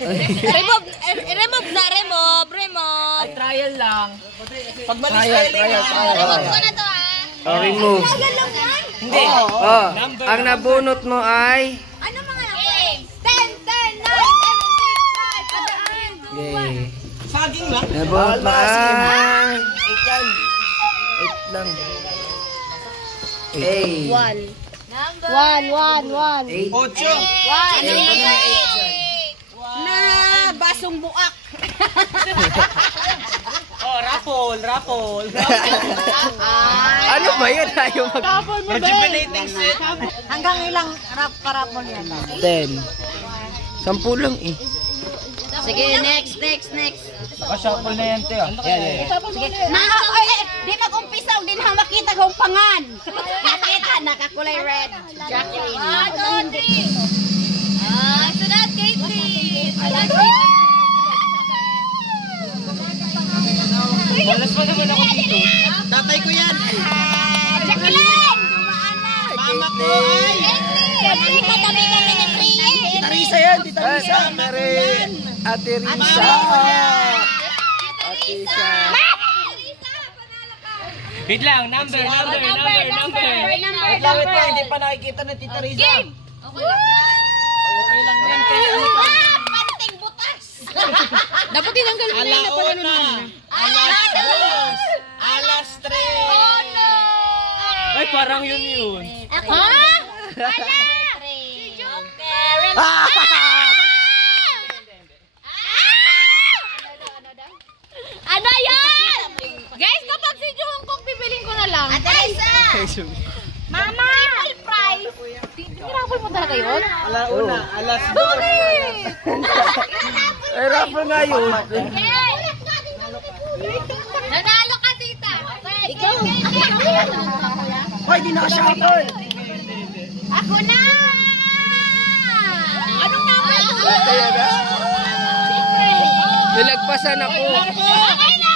Remove. Ay, trial lang. Pag mali Trial. Remove ko na to Remove. Hindi. Ang nabunot mo ay... Ano mga games? 10, 9, 7, 6, 5, 4, 3, 2, 1. Okay. Saging lang. Nabunot mo ay... 8 yan. 8 lang. 8. 1. 8. 1. Na basong buak. Raffle. Ano ba yan? Ayaw mag... Rejuvenating set. Hanggang ilang parapol yan? 10. 10 lang eh. Sige, next. Shuffle na yan, Teo. Yan. Sige. Di mag-umpisa, di na makita kung pangan. Nakita, nakakulay red. Jacqueline. 1, 2, 3. Sunod, Caitlyn. Walas pa naman ako dito. Tatay ko yan. Jacqueline! Mama ko ay. Caitlyn! Katabi kami ni Priye. Tarisa yan, Tita Risa. Ate Risa. Wait lang, number. Wait lang, hindi pa nakikita na Tita Risa. Game! Okay lang yan. Parating butas! Dapat tinanggal mo na yun na pag ano naman. Alas 3. Oh no! Ay, parang yun. Ako? Wala! Si Joker! Ano yan? Guys, kapag si Jungkook, bibiling ko na lang. Ate Risa! Mama! Triple price! Tinapol mo talaga yun? Alauna, alas 2. Ay, raffle nga yun. Nanalo ka, tita! Ikaw! Hoy, di naka-shuffle. Ako na! Anong number? Kaya na? Nilagpasan ako. Okay na!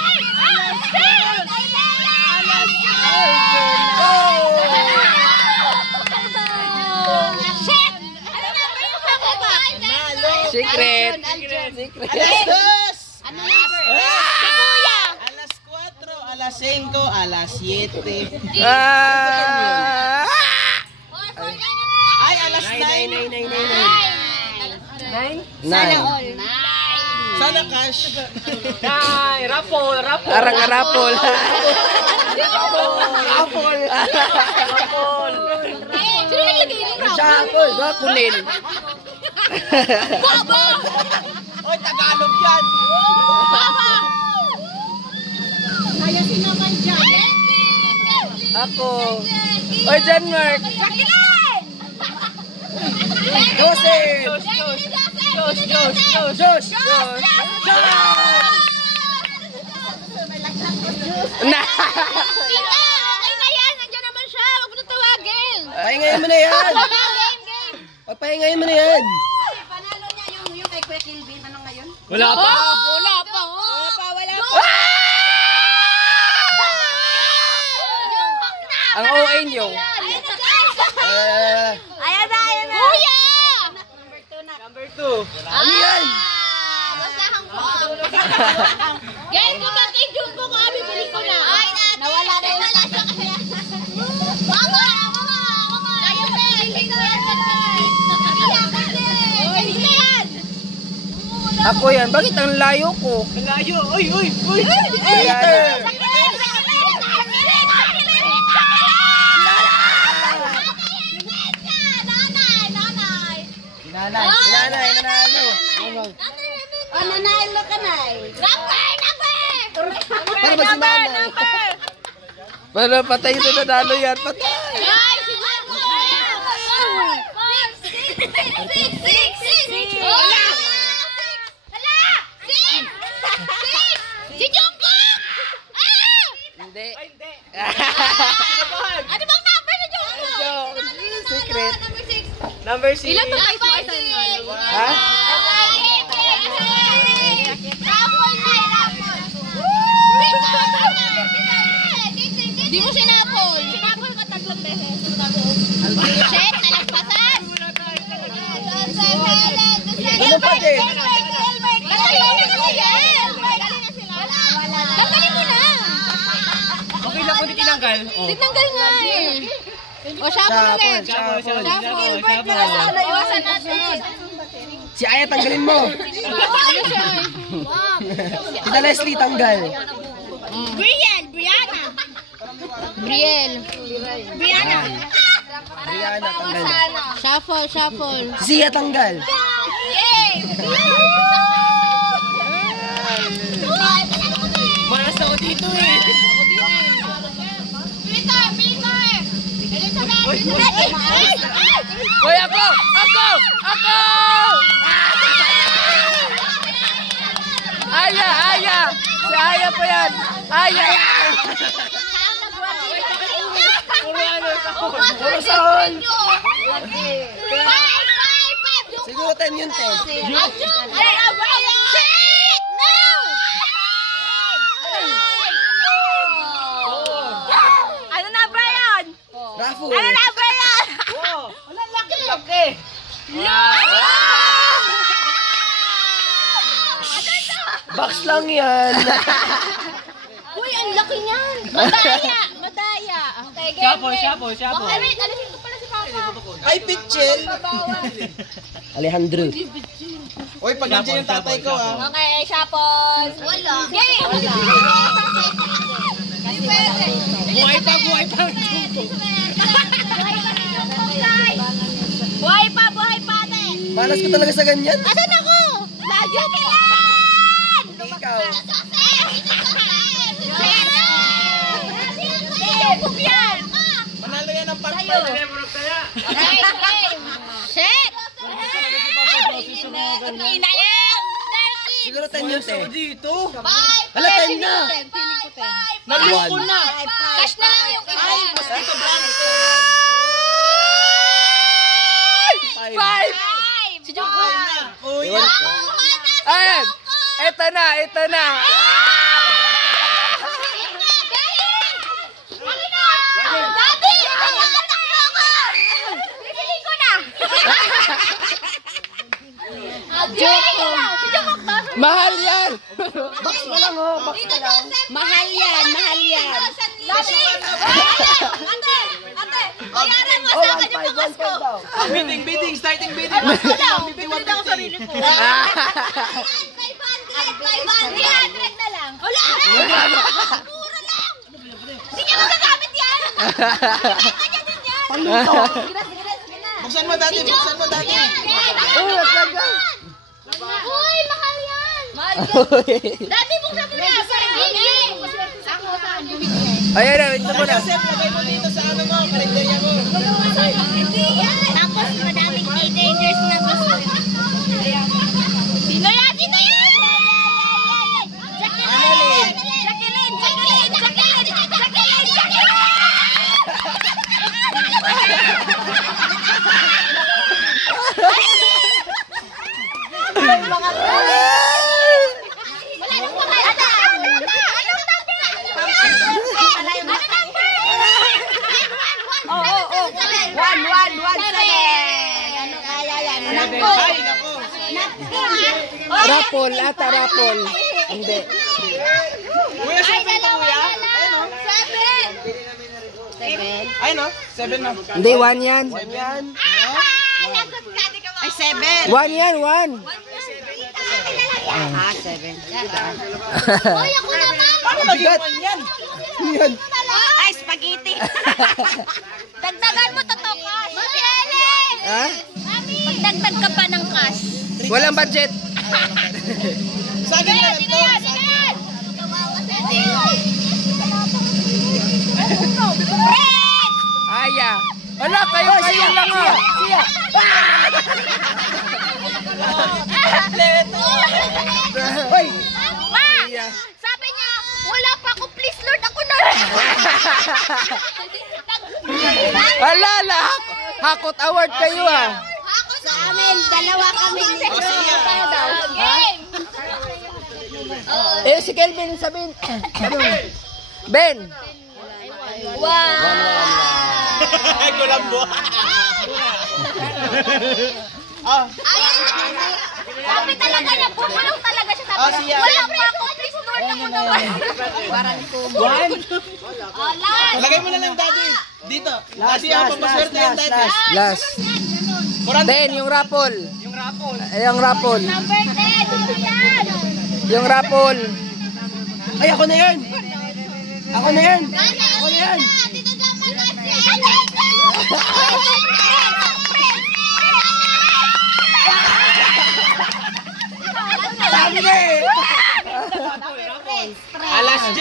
Secret. Alas 2. Ano number? Si Kuya! Alas 4, alas 5, alas 7. Ay, alas 9. 9. Sana cash. Ay, raffle. Arang-arapol. Sino naglagay ng rap? Shuffle. Kunil. Oy, Tagalog yan. Kaya sinaman dyan. Ako. Oy, John Mark. Jacqueline! Joseph. Josh. Na. Tita, okay na yan. Nandiyan naman siya. Huwag mo na tawagin. Pahingayin mo na yan. Game. Pahingayin mo na yan. Panalo niya yung kay Kuya Kilvin. Ano ngayon? Wala pa. Wala pa. Ang OA nyo. Ayan na. Kuya! Number 2. Ano yan? Basahan ko. Guys, kapag kay Jungkook ko, bibili ko na. Ay, nawala na yun. Mama! Kayo na. Hindi ko yan. Hindi na yan. Ako yan. Bakit ang layo ko? Layo. Uy. Ayan. Nanay, nanalo. Nanalo ka na. Para ba si nanay? Para patay ito nanalo yan. Patay. Guys, si Jungkook! Hindi. Ano bang number ni Jungkook? Secret. Number 6. Ilan ba guys? Ha? Di mo sinapol. Sinapol ka tatlong beses. Shit, nalagpasan. Ano pa din? tinanggal. Oh. Tinanggal nga eh. O, shuffle ulit. Shuffle. Iwasan natin. Si Aya, tanggalin mo. Ano siya eh? Tita Leslie, tanggal. Brielle, Brianna. Brielle. Brianna. Brianna, tanggal. Shuffle, shuffle. Si Sia, tanggal. Malas ako dito eh. Hoy, ako! Ako! Ako! Aya! Aya! Si Aya pa yan! Aya! Puro sahol! Siguro 10 yun, 10. Ano na, Brian? Raffle! Ano na, Brian? Walang laki. Box lang yan! Uy, ang laki niyan. Madaya, madaya. Shuffle. Alisin ko pala si Papa. Ay, Pitchel! Alejandro. Uy, pag nandiyan yung tatay ko, ah. Okay, shuffle. Wala. Game! Buhay pa. Buhay pa, ate. Malas ko talaga sa ganyan. Asan ako? Layo ka yan! Ikaw. Yan! Manalo yan ng pagpag. Okay, game! Shit! Ina yan! Siguro 10 yun, 10. Dito. Hala, 10 na! Naloko na. Cash na lang yung iba. Five! Si Joko. Ewan ko. Ayan! Ito na! Daddy! Nakakatalo ko! Bibiling ko na! Joko! Si Joko to? Mahal yan! Box mo lang, oh. Box mo lang. Mahal yan. Daddy! Ate! Bayaran mo sa akin yung pakas ko! Bidding, starting bidding. Bibili daw sarili ko. 500 na lang. Wala! Mura lang! Hindi niya magagamit yan! Kanya din yan! Buksan mo, daddy. Uy, mahal yan! Daddy, buksan mo na! Ayan na, wait na muna. Joseph, lagay mo dito sa ano mo, kalendarya mo. Tapos madaming teenagers na gusto. Sino yan? Jacqueline! Wala nang pangalan. Anong number? Ay, nako. Rapol, ata rapol. Hindi. Kuya, 7 to, kuya. Ayun, no? 7 na. Hindi, 1 yan. Ay, 7. 1 yan, 1. Hoy, ako naman. Bigat. Yan. Yan. Ay, spaghetti. Dagdagan mo, totokas. Mami Ellen! Ha? Magdagdag ka pa ng cash. Walang budget. Sa akin na Sino to. yan? Aya. Wala, kayo lang ha. Siya. Hoy. Ma! Sabi niya, wala pa ako. Please, Lord, ako na. Wala, hakot award kayo ha. Ako sa amin, dalawa kami. Eh, si Kelvin, sabihin. Ben. Ay, kulambo. Sabi talaga niya, pumalong talaga siya. Ah, siya. Wala pa ako. Please, Lord. Award ako naman. Parang kumo. One. Last. Lagay mo na lang, daddy. Dito. Daddy, ang pamaswerte yan, daddy. Last. 10, yung raffle. Yung rapol. Yung raffle. Number 10. Sino yan? Yung raffle. Ay, ako na yan. Ako na yan. Ako yan. Dito dapat kasi. Sabi na eh. Alas 10.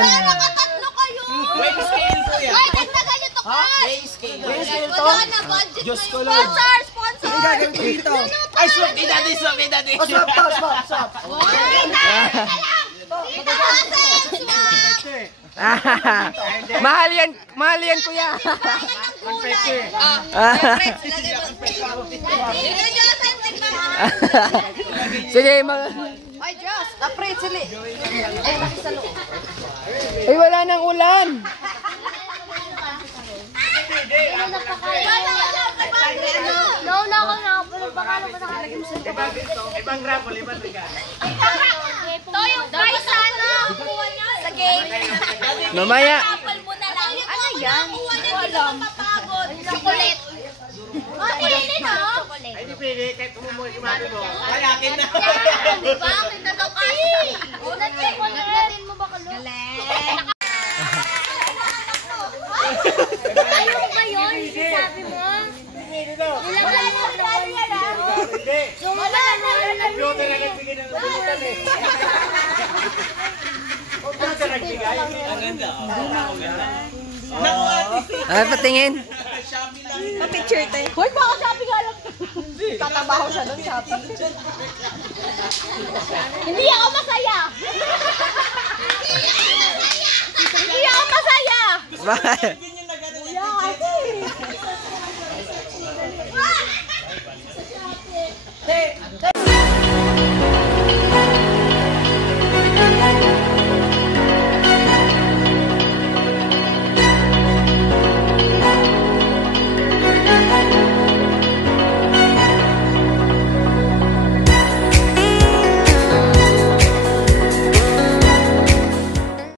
Nakatatlo kayo. Weight scale ko yan. Ay, dagdagan niyo to, Carl. Weight scale. Weight scale to. Wala na budget. Diyos ko lang. Sponsor, sponsor. Ang gagawin ko dito. Ay, swap ni daddy, swap ni daddy. Oh, swap to, swap. Mahal yan kuya. Sige, Ay, Diyos. Naprit sili. Ay, makisalo. ay wala nang ulan. No, ako na. Pero baka naman nakalagay mo sa Ibang rapol, ibang regalo. ito yung prize sana. Sa game. Mamaya. Apple mo na lang. Ano yan? Wala. Chocolate. Chocolate na. Ay, di pwede, kahit umumuhay yung mami mo. Ay, akin na. Di ba? Kita daw kasi. Chocolate mo ba kalo? Galing. Ayun ba yun? Sabi mo? Wala na regalo yan ah. So wala na. Computer na nagbigay ng computer eh. Computer nagbigay. Ang ganda. Naku, ate. Ay, patingin. Pa-picture tayo. Hoy, baka shopping nga lang. Tatabaho siya doon, shopping. Hindi ako masaya. Hindi ako masaya. Bye. Kuya, kasi.